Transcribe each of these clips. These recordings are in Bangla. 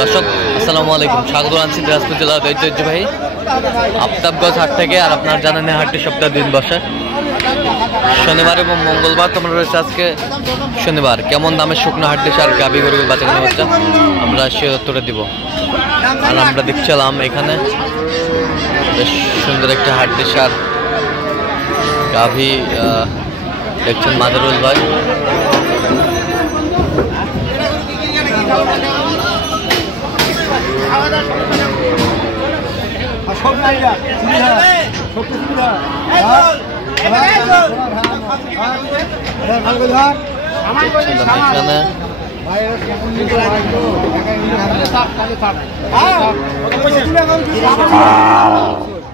দর্শক আসসালামু আলাইকুম, স্বাগত জানাচ্ছি দিনাজপুর জেলার ঐতিহ্যবাহী আফতাবগঞ্জ হাট থেকে। আর আপনারা জানেন হাটটি সপ্তাহে 2 দিন বসে, শনিবার এবং মঙ্গলবার। তোমরা রয়েছে আজকে শনিবার। কেমন দামে শুকনো হাটটি সার গাভী গরু বাচ্চা কেনা হচ্ছে আমরা সে উত্তরে দিব। আর আমরা দেখছিলাম এখানে বেশ সুন্দর একটা হাটটি সার গাভী দেখছেন মাদারুল ভাই।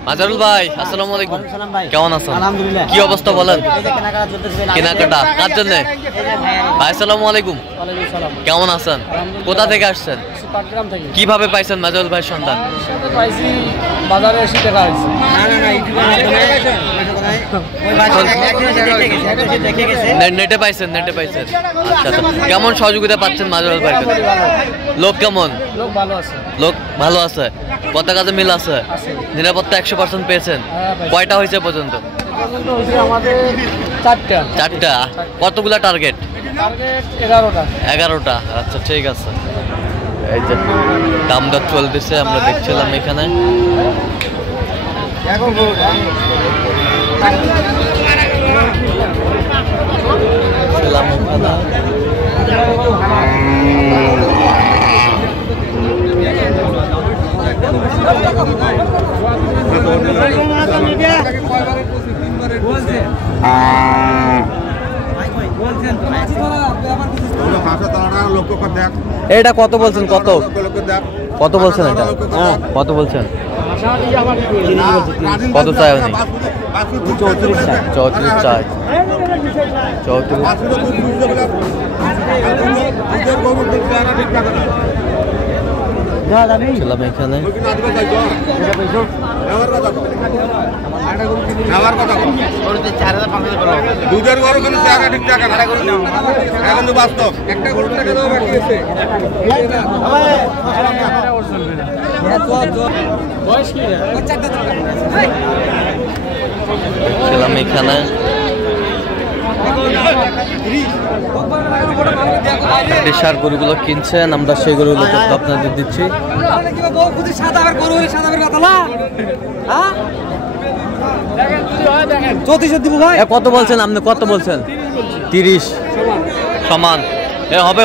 মাজারুল ভাই আসসালামু আলাইকুম, কেমন আছেন? আলহামদুলিল্লাহ। কি অবস্থা বলেন? কেনাকাটা কার জন্য? ভাই আসসালামু আলাইকুম, কেমন আছেন? কোথা থেকে আসছেন? কিভাবে পাইছেন মাজারুল ভাই সন্ধান? বাজারে এসে দেখা হয়েছে। নেটে পাইছেন? নেটে পাইছেন। আচ্ছা, কেমন সহযোগিতা পাচ্ছেন মাজারুল ভাই? লোক কেমন? লোক ভালো আছে। লোক ভালো আছে, কথা কাজে মিল আছে, নিরাপত্তা 100% পেয়েছেন? কয়টা হয়েছে পর্যন্ত? আমাদের চারটা। কতগুলা টার্গেট? 11টা। আচ্ছা ঠিক আছে। এই যে দাম দর চলতেছে, আমরা দেখছিলাম এখানে। এটা কত বলছেন? কত বলছেন? এটা কত বলছেন? কত চাই উনি? 34 চাই। 34 এখানে। দুধের গরু কিন্তু ঠিক টাকা এখন বাস্তব একটা গরু টাকা দেওয়া বাকি আছে। এখানে সার গরুগুলো কিনছেন, আমরা সেই গরুগুলো আপনাদের দিচ্ছি। কত বলছেন আপনি? কত বলছেন? 30 সমান হবে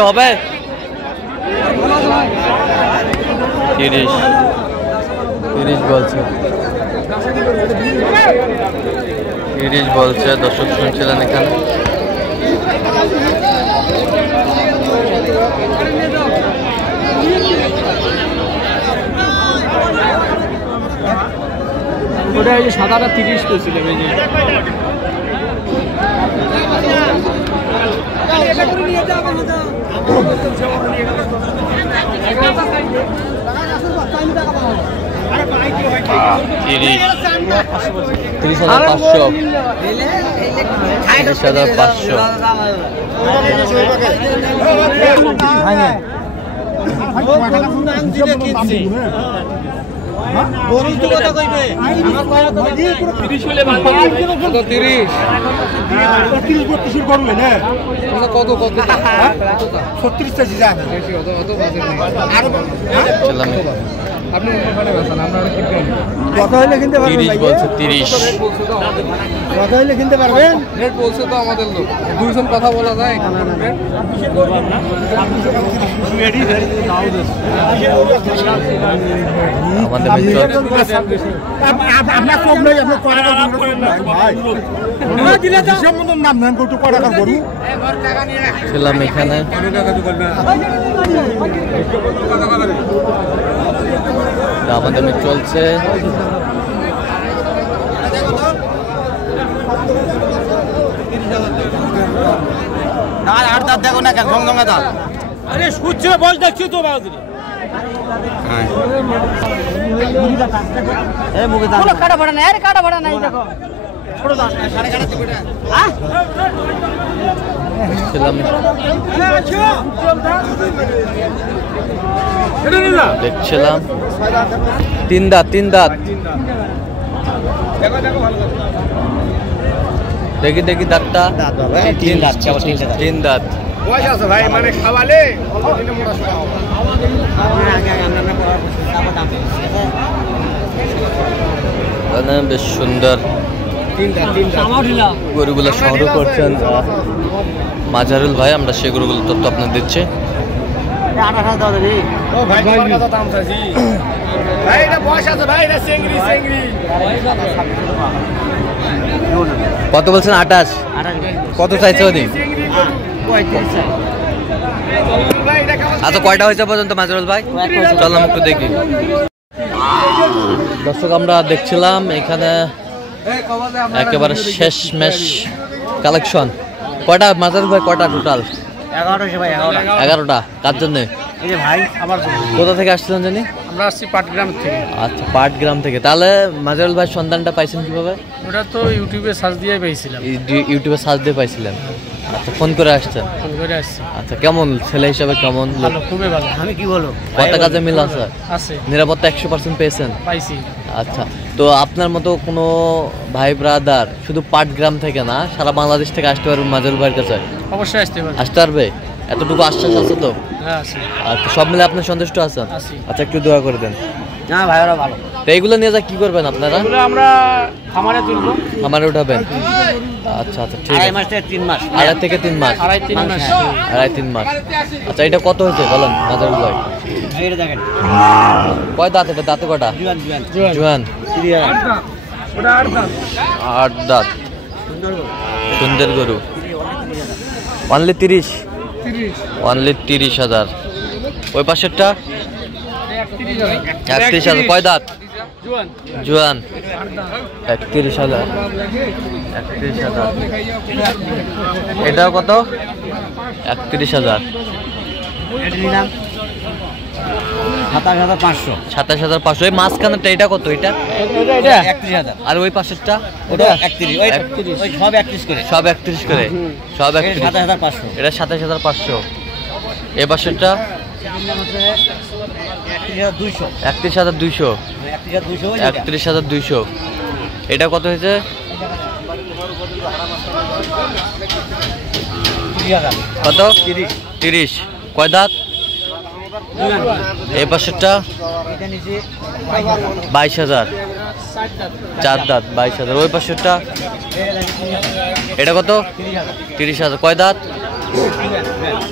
30 বলছে। 30 বলছে। দর্শক শুনছিলেন এখানে। ওটা এই যে সাদাটা 30 করেছিলাম। এই যে আপনি কত হইলে কিনতে পারবেন? 30 বলছে। 30 কত হইলে কিনতে পারবেন? রেট বলছে তো আমাদের লোক, দুইজন কথা বলা যায়। আপনার সব নয়, আপনার নাম নেন করতে কটা করবো ছিলাম এখানে। দামাদামি চলছে। দেখো না ঝংঝঙা দাঁত। আরে সূর্য বল দেখছি তো বাবু। কাটা ভাড়া নাই, আরে কাটা ভাড়া নাই দেখো। ছোট দাঁত সাড়ে কাটা দিবে এটা। হ্যাঁ ছিলাম দেখছিলাম 3 দাঁত 3 দাঁত। দেখি দেখি দাঁতটা 3 দাঁত 3 দাঁত। পয়সা আছে ভাই মানে খাওয়ালে বেশ সুন্দর গরুগুলো সংগ্রহ করছেন মাজারুল ভাই। আমরা সেই গরুগুলো তথ্য আপনার দিচ্ছি। কত বলছেন? 28। কত চাইছে ওদিন? আচ্ছা কয়টা হয়েছে পর্যন্ত মাজারুল ভাই? চললাম একটু দেখি। দর্শক আমরা দেখছিলাম এখানে একেবারে শেষমেশ কালেকশন। কয়টা মাজারুল ভাই? কয়টা টোটাল? 11টা। কার জন্য? কোথা থেকে আসছিলেন জানি? আমরা আসছি পাটগ্রাম থেকে। আচ্ছা পাটগ্রাম থেকে। তাহলে মাজারুল ভাই সন্ধানটা পাইছেন কিভাবে? ওটা তো ইউটিউবে সার্চ দিয়ে পেয়েছিলাম। ইউটিউবে সার্চ দিয়ে পাইছিলেন? আচ্ছা ফোন করে আসছেন? ফোন করে আসছি। আচ্ছা কেমন ছেলে হিসাবে কেমন? ভালো, খুবই ভালো। আমি কি বলবো, কত কাজে মিল আছে? আছে, নিরাপত্তা 100% পেয়েছেন? পাইছি। আচ্ছা তো আপনার মতো কোনো ভাই ব্রাদার শুধু পাটগ্রাম থেকে না সারা বাংলাদেশ থেকে আসতে পারবে মাজারুল ভাইয়ের কাছে? অবশ্যই আসতে পারবে। আসতে পারবে? এতটুকু আশ্বাস আছে তো? হ্যাঁ আছে। আচ্ছা সব মিলে আপনি সন্তুষ্ট আছেন? আছি। আচ্ছা একটু দোয়া করে দেন। না ভাই ওরা ভালো। তো এইগুলো নিয়ে যা কি করবেন আপনারা? এগুলো আমরা খামারে তুলবো। খামারে উঠাবেন? আচ্ছা আচ্ছা ঠিক আছে। 2.5 থেকে 3 মাস। 2.5 থেকে 3 মাস। 2.5-3 মাস। 2.5-3 মাস। আচ্ছা এটা কত হয়েছে বলেন মাজারুল ভাই? এটা দেখেন। কয় দাঁত এটা? দাঁতে কটা? জোয়ান। ওটা 8 দাঁত। 8 দাঁত। সুন্দর গরু। অনলি 30? অনলি 30,000। ওই পাশেরটা 31,000। কয় দাঁত? জোয়ান। 31,000। 31,000। এটাও কত? 31,000। 27,500। 27,500। এই মাঝখানেরটা এটা কত? এটা 31,000। আর ওই পাশেরটা? ওটা 31। ওই সব 31 করে। সব 31 করে। সব 31। 27,500। এটা 27,500। এই পাশেরটা 31,200। 31,200। 31,200। এটা কত হয়েছে? 30,000। কত? 30। কয় দাঁত? এই পাশেরটা 22,000। 4 দাঁত। 22,000। ওই পাশেরটা? এটা কত? 30,000। কয় দাঁত?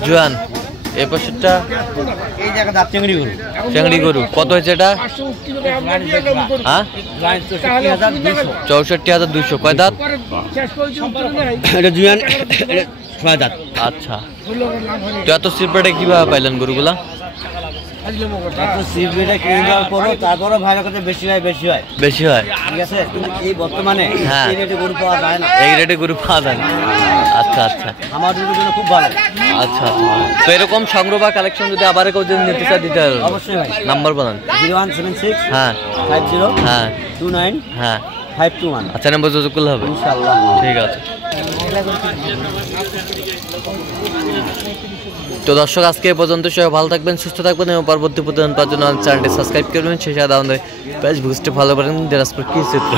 জোয়ান। এই পাশেরটা? এই জায়গা দাঁত চিংড়ি গরু। চিংড়ি গরু। কত হয়েছে এটা? হ্যাঁ 64,200। কয় দাঁত? এটা জুয়ান। এটা 6 দাঁত। আচ্ছা তো এত সিপ্রেটে কিভাবে পাইলেন গরুগুলা? তারপরে ভালো কথা বেশি হয় বেশি হয়। ঠিক আছে, কিন্তু এই বর্তমানে হ্যাঁ। এই রেটে গরু পাওয়া যায় না। এই রেটে গরু পাওয়া যায় না। আচ্ছা আচ্ছা আমার জন্য খুব ভালো। আচ্ছা তো এরকম সংগ্রহ বা কালেকশন যদি আবার কেউ যদি নিতে চায় দিতে হবে? অবশ্যই ভাই। নাম্বার বলেন। 0176 হ্যাঁ 50 হ্যাঁ 29 হ্যাঁ 521। আচ্ছা নাম্বার যোগাযোগ করলে হবে ইনশাআল্লাহ। ঠিক আছে। তো দর্শক আজকে এই পর্যন্ত। সবাই ভালো থাকবেন, সুস্থ থাকবেন এবং পরবর্তী প্রতিদিন পাওয়ার জন্য চ্যানেলটি সাবস্ক্রাইব করবেন। সেই সাথে আমাদের ফেসবুক পেজটি ফলো করেন দিনাজপুর কৃষি চিত্র।